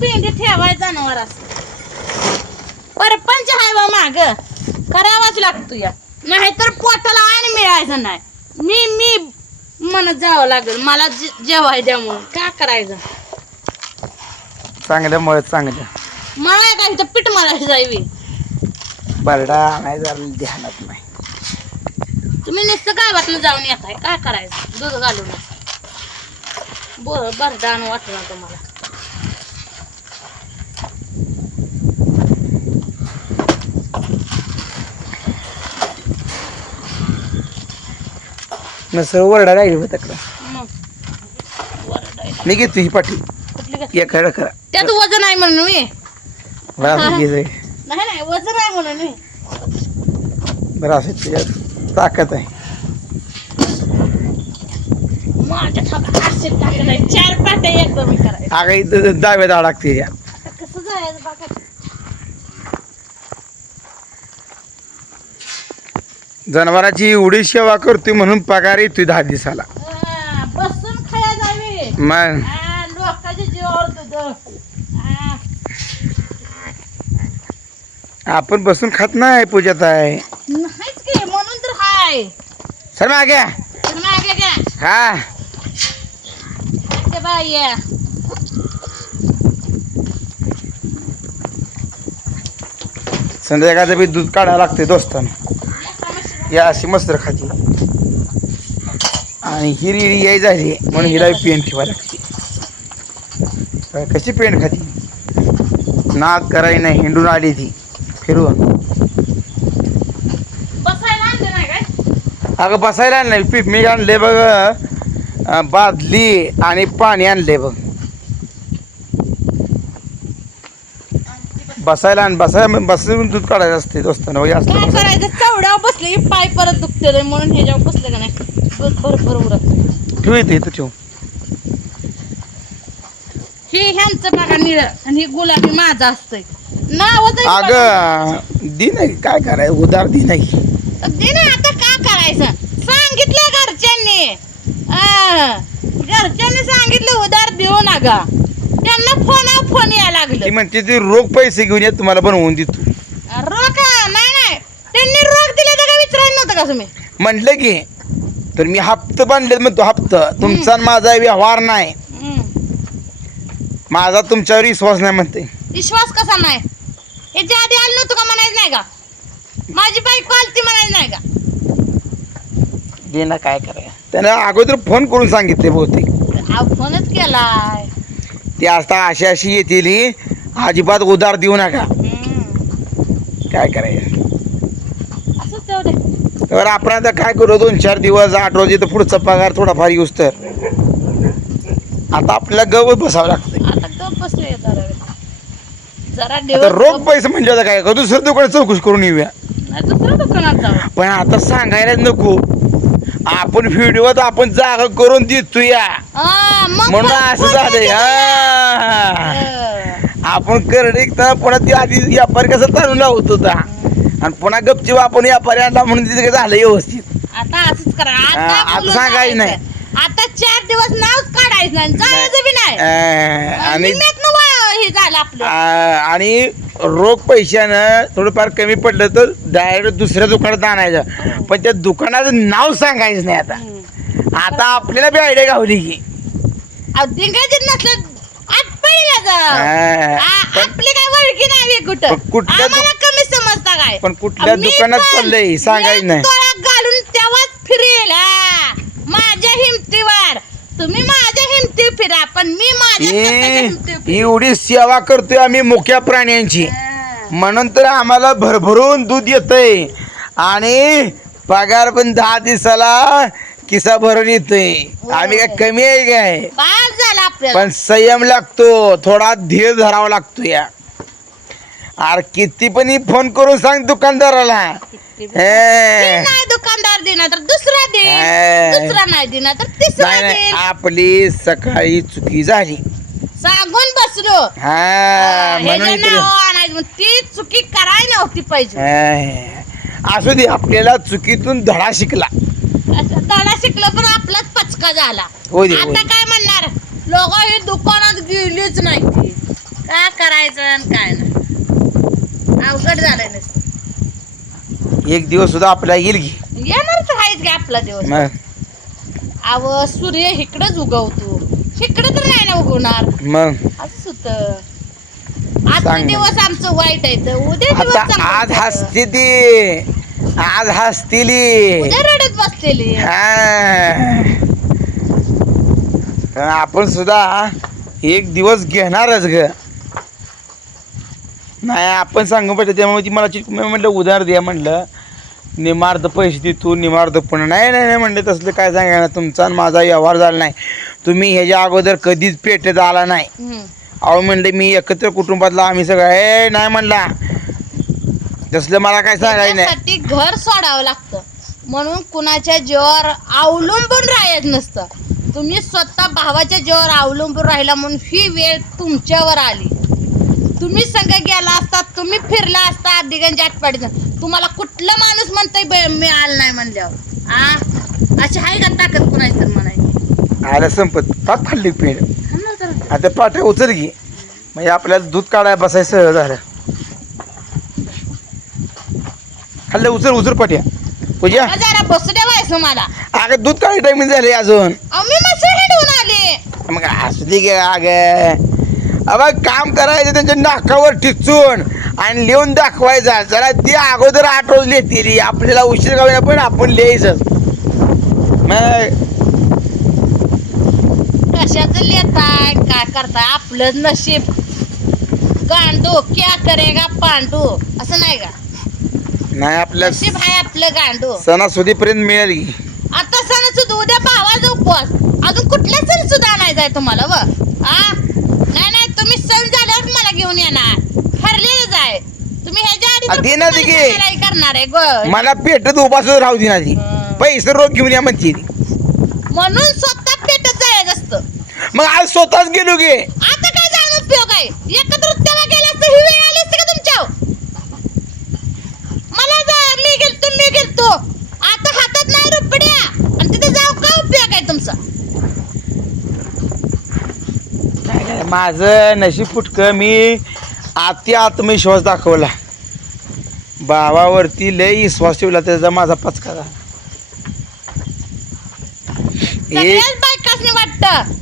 पेंडी ठेवाय जनावर असं. परपंच हाय बा माग. करावाच लागतो या. नाहीतर पोटाला आणि मिळायचं नाही. मी मी म्हणत जावं लागेल. मला जेवाय द्या म्हणून. काय करायचं? चांगल्या मुळे चांगल्या. मला काय इथं? पीठ मारायचं जावी. बरडा नाही झालं ध्यानात नाही. तुम्ही नुसतं गावातनं जाऊन येताय. काय करायचं? दूध घालून बर बरदान वाटलं तुम्हाला. नसर वरडा राहिली होता का मग. मी घेतो ही पाठी. या खरं खरा त्यात वजन आहे म्हणून मी बरं घे नाही नाही वजन आहे म्हणून मी बरं असं त्याच्यात ताकद आहे. माझ्या थापा आरशेत टाकत आहे चार पाट्या एकदम करायचं. अगं इथं डाव्या दाळ लागते या आता कसं जायचं बघा जनावरांची एवढी सेवा करतोय म्हणून पगार येतोय दहा दिवसाला. हा, बसून खाया जावे. मग? हा, लोकांच्या जीवावर दूध. हा, आपण बसून खात नाही पूजात आहे नाहीच की म्हणून तर हाय. सर मागे तर मागे घ्या. हा. बाई. संध्याकाळचं बी दूध काढायला लागते दोस्तानं. या अशी मस्त खाती. आणि हिरी हिरी याय झाली म्हणून हिला पेंट ठेवायला लागते. कशी पेंट खाती? नाद करायला नाही हिंडून आली ती. फिरून आणलं अगं बसायला नाही पीठ मी आणले बघ. बादली आणि पाणी आणले बघ. बसायला आण बसायला बसून दूध काढायचं असते दोस्तानं असतं काय बसायला. करायचं? चवड्यावर बसले की पाय परत दुखते रे म्हणून ह्याच्यावर बसले का नाही दूध भरपूर उरत ठेव इथे इथं ठेव. हे ह्यांचं बघा निळ आणि हे गुलाबी माझं असतंय. नाव अगं दी नाही काय कराय उदार दी नाही. दे ना आता का करायचं? सांगितलं घरच्यांनी. आ, घरच्यांनी सांगितलं उधार देऊ नका. त्यांना फोन फोन यायला ती लागलं म्हणते ती रोख पैसे घेऊन ये तुम्हाला बनवून देतो. रोख? नाही नाही. त्यांनी रोख दिले तर का विचारायला नव्हतं का तुम्ही? म्हटलं की तर मी हप्त बांधले म्हणतो हप्त. तुमचा आणि माझा व्यवहार नाही. हम्म. माझा तुमच्यावर विश्वास नाही म्हणते. विश्वास कसा नाही? याच्या आधी आलं नव्हतं का म्हणायचं नाही का? माझी बायको आलती म्हणायचं नाही का? दे ना काय कराय त्यानं अगोदर फोन करून सांगितले बहुतेक. अहो, फोनच केलाय ती आता अशी अशी येतील ही, अजिबात उधार देऊ नका. काय करायचं? असंच तेवढे तर आपण आता काय करू दोन चार दिवस आठ रोज तर पुढचा पगार थोडाफार येऊस तर. आता आपल्याला गवत बसावं लागतं आता गप बसले जरा वेळ. जरा आता दिवस रोख गप- पैसे म्हणजे आता काय? का दुसरं दुकान चौकशी करून येऊया? नाही दुसऱ्या दुकानात जाऊ. पण आता सांगायला नको. आपण व्हिडिओत आपण जागा करून देतोया म्हणून असं झालंय. आपण करडे तर पुन्हा ती आधी व्यापारी कसं ताणून लावत होता. आणि पुन्हा गपचीप आपण व्यापारी आणला म्हणून तिथे झालं व्यवस्थित. आता असंच करा. आता सांगायचं नाही. आता चार दिवस नावच काढायचं नाही. आणि निम्म्यातनं वा- हे झालं आपलं. आ, आणि रोख पैशानं थोडंफार कमी पडलं तर डायरेक्ट दुसऱ्या दुकानात आणायचं. पण त्या दुकानाचं नाव सांगायचं नाही आता. आता आपल्याला बी आयडिया गावली की. अहो, दिंगाजीत नसलं आत पडलं जा हा, आ- पण आपली काय वळखी नाही बे कुठं? पण कुठल्या दु- आम्हाला कमी समजता काय? पण कुठल्या मी दुकानात पण चाललंय सांगायचं नाही. तोळा घालून तेव्हाच फिरेल हा. माझ्या हिमतीवर. तुम्ही पण मी माझ्या स्वतःच्या हिमतीवर ए- फिरेन. एवढी सेवा करतोय आम्ही मुख्या प्राण्यांची. हा. म्हणून तर आम्हाला भरभरून दूध येतंय. आणि पगार पण दहा दिवसाला किसा भरून येतोय. आम्ही काय कमी आहे काय? बास झाला आपल्याला. पण संयम लागतो. थोडा धीर धरावा लागतो या. अरे किती पण फोन करून सांग दुकानदाराला. हे. नाही दुकानदार देणार तर दुसरा दे. हा. दुसरा नाही देणार तर तिसरा नाही नाही देईल. आपली सकाळी चुकी झाली. सांगून बसलो. हा हे म्हणून इकडे- आणायचं मग ती चुकी करायला नव्हती पाहिजे. हा. असू दे आपल्याला चुकीतून धडा शिकला. असं धडा शिकलो पण आपलाच पचका झाला. होऊ दे, होऊ आता दे. काय म्हणणार? लोक ही दुकानात गेलीच नाही ती. करायचं आणि काय नाही. अवघड झालं नसतं. एक दिवस सुद्धा आपल्याला येईल की. येणारच आहेच की आपला दिवस. मग? अव सूर्य इकडंच उगवतो. इकडं तर नाही ना उगवणार. मग? असंच होत आजचा सांग ना. दिवस आमचं वाईट आहे तर उद्या दिवस आता चांगलं आज होतं. हसते ती. आज हसतेली. उद्या रडत बसलेली. हा. तर आपण सुद्धा एक दिवस घेणारच ग. नाही आपण सांगू पाहिजे त्यामुळे ती मला चिक- मी म्हटलं उधार द्या म्हटलं. निमार्थ पैसे दे तू निमार्थ पुन्हा नाही नाही नाही म्हणले तसलं काय सांगा तुमचा आणि माझा व्यवहार झाला नाही. तुम्ही ह्याच्या अगोदर कधीच पेटेत आला नाही. अहो म्हणले मी एकत्र कुटुंबातला आम्ही सगळं. हे नाही म्हणला. तसलं मला काय सांगायचं नाही. घर सोडावं लागतं. म्हणून कुणाच्या जीवावर अवलंबून राहायचं नसतं. तुम्ही स्वतः भावाच्या जीवावर अवलंबून राहिला म्हणून ही वेळ तुमच्यावर आली. तुम्ही संघ गेला असता तुम्ही फिरला असता अधिकांच्या आठपाडीचं तुम्हाला कुठलं माणूस म्हणतंय "बे- मी आलं नाही म्हणल्यावर? आ? अशी आहे का ताकद कुणाची तर म्हणायची? आलं संपत. पाच फाडली पेड. आता पाट्या उचल की. म्हणजे आपल्याला दूध काढाय बसायचं झालं. खाल्लं उचल उचल पाट्या. पूजा. अ जरा बसू द्या व्हायचं मला. अगं दूध काढाय टायमिंग झाले अजून. मी मस्त आले. मग असू दे गे अगं. अबा काम करायचं त्यांच्या नाकावर टिचून आणि लिहून दाखवायचा. जरा ती अगोदर आठवज लिहिली आपल्याला उशीर गावी पण आपण लिहायचं मग कशाचं लिहिताय? काय करताय? आपलं नशीब. गांडू क्या करेगा पांडू. असं नाही का? नाही आपल्या नशीब आहे आपलं गांडू. सणासुदीपर्यंत मिळेल की. आता सण सुद्धा उद्या भावाचा उपवास. अजून कुठला सण सुद्धा नाही जाय तुम्हाला व? आ? नाही नाही तुम्ही सण झाल्यावर मला घेऊन येणार. ठरलेलंच आहे तुम्ही ह्याच्या आधी आ, तर दे ना कुठलं दे की. सणालाही करणार आहे ग. मला पेटत उपास राहू दे ना हं. पैसे रोग घेऊन या म्हणते ती. म्हणून स्वतः पेटत जायचं असतं मग आज स्वतःच गेलो गे. आता काय जाणून उपयोग आहे? एकत्र तेव्हा गेला असतं ही वेळ आली असते का तुमच्या मला जा मी गेलतो मी गेलतो. आता हातात नाही रुपड्या आणि तिथे जाऊ का उपयोग आहे तुमचा? माझं नशीब फुटकं मी अति आत्मविश्वास दाखवला. भावावरती लय विश्वास ठेवला त्याचा माझा पचका झाला. एक सगळ्याच बायकासनी वाटतं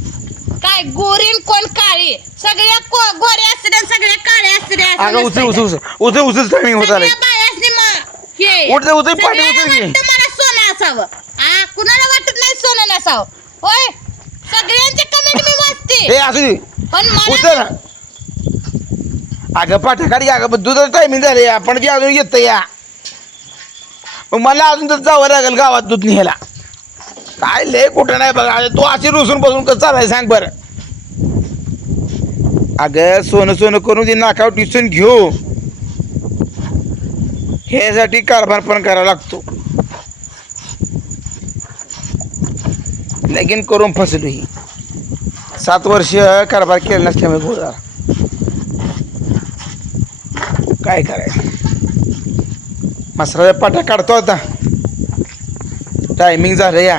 काय गोरीन कोण काळी? सगळ्या को- गोऱ्या असते सगळ्या काळ्या असते असं अगं उचल उचल. उचल उचल उचल टायमिंग होत आलंय सगळ्या बायासनी म- हे उठ दे, उठ दे, पाठी उचल की. वाटतं मला सोनं असावं. आ कुणाला वाटत नाही सोनं नसावं? होय सगळ्यांचे कमेंट मी वाचते? हे असू दे. पण मला उचल. अगं काढी अगं पण दुधाचं टायमिंग झालं या पण जे अजून येतं या. मग मला अजून तर जावं लागेल गावात दूध न्यायला. काय लय कुठं नाही बघा. अरे तू अशी रुसून बसून कसं चालाय सांग बरं. अगं सोनं सोनं करून ते नाकावर टिचून घेऊ. ह्यासाठी कारभार पण करावा लागतो. लगीन करून फसलो ही सात वर्ष कारभार केला नसल्यामुळे गोळ काय करायचं? मसाला पाट्या काढतो आता. टायमिंग झालं या.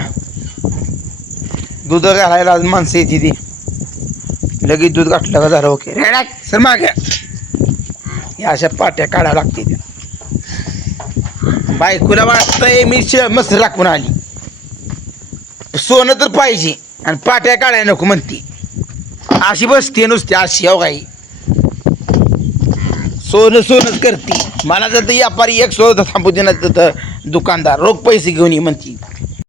दूध घालायला आज माणसं येते ती. लगेच दूध घातलं का झालं ओके. रेडा सर मागे. या अशा पाट्या काढाव्या लागते त्या. बायकोला वाटतंय मी श मस्त राखून आली. सोनं तर पाहिजे. आणि पाट्या काढायला नको म्हणते. अशी बसते नुसती अशी हो काही सोनं सोनंच करते. मला जर व्यापारी एक सोनं थांबू देणार तर दुकानदार. रोख पैसे घेऊन ये म्हणते.